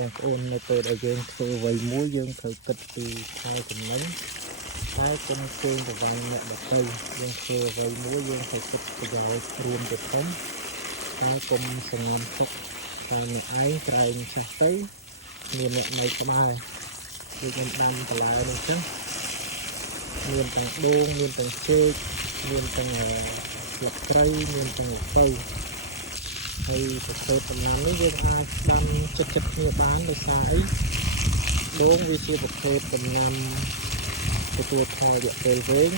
Yang ônនៅពេលដែលយើងធ្វើអ្វីមួយយើងត្រូវគិតពីផលចំណេញហើយកុំជើងប្រវាញ់អ្នកដទៃយើងធ្វើអ្វីមួយយើងត្រូវគិតប្រយោជន៍រួមទៅផងហើយកុំសងំទុកតែអ្នកឯងក្រែងចាស់ទៅមានអ្នកនៅក្បែរដូចខ្ញុំដាំបន្លែនេះចឹងមានទាំងដូងមានទាំងចេកមានទាំងស្លឹកគ្រៃមានទាំងល្ពៅហើយប្រភេទដំណាំនេះយើងអាចដាំចិត្តគ្នាបានដោយសារអីដូងវាជាប្រភេទដំណាំទទួលផលរយៈពេលវែង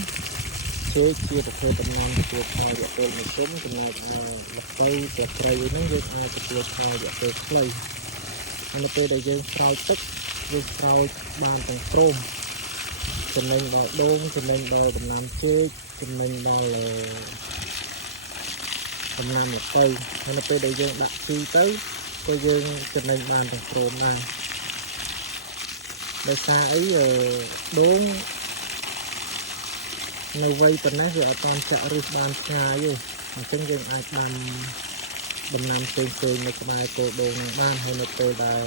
ចេកជាប្រភេទដំណាំទទួលផលរយៈពេលមួយជុំចំណែកល្ពៅស្លឹកគ្រៃហ្នឹងយើងអាចទទួលផលរយៈពេលខ្លីហើយនៅពេលដែលយើងស្រោចទឹកយើងស្រោចបានទាំងព្រមចំណេញដល់ដូងចំណេញដល់ដំណាំចេកចំណេញដល់ដំណាំល្ពៅហើយនៅពេលដែលយើងដាក់ជីទៅក៏យើងចំណេញបានទាំងព្រមដែរដោយសារអីដូងនៅវ័យប៉ុណ្ណេះវាអត់ទាន់ចាក់ឫសបានឆ្ងាយទេអញ្ចឹងយើងអាចដាំដំណាំផ្សេងៗនៅក្បែរគល់ដូងនឹងបានហើយនៅពេលដែល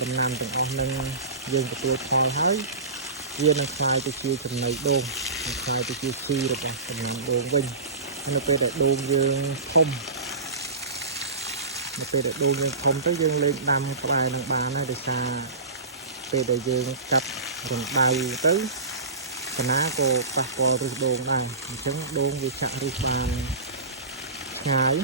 ដំណាំទាំងអស់នឹងយើងទទួលផលហើយវានឹងក្លាយទៅជាចំណីដូងនឹងក្លាយទៅជាជីរបស់ដំណាំដូងវិញហើយនៅពេលដែលដូងយើងធំនៅពេលដែលដូងយើងធំទៅយើងលេងដាំក្បែរនឹងបានហើយដោយសារពេលដែលយើងកាត់រណ្ដៅទៅកណាក៏ប៉ះពាល់ឫសដូងដែរអញ្ចឹងដូងវាចាក់ឫសបានឆ្ងាយ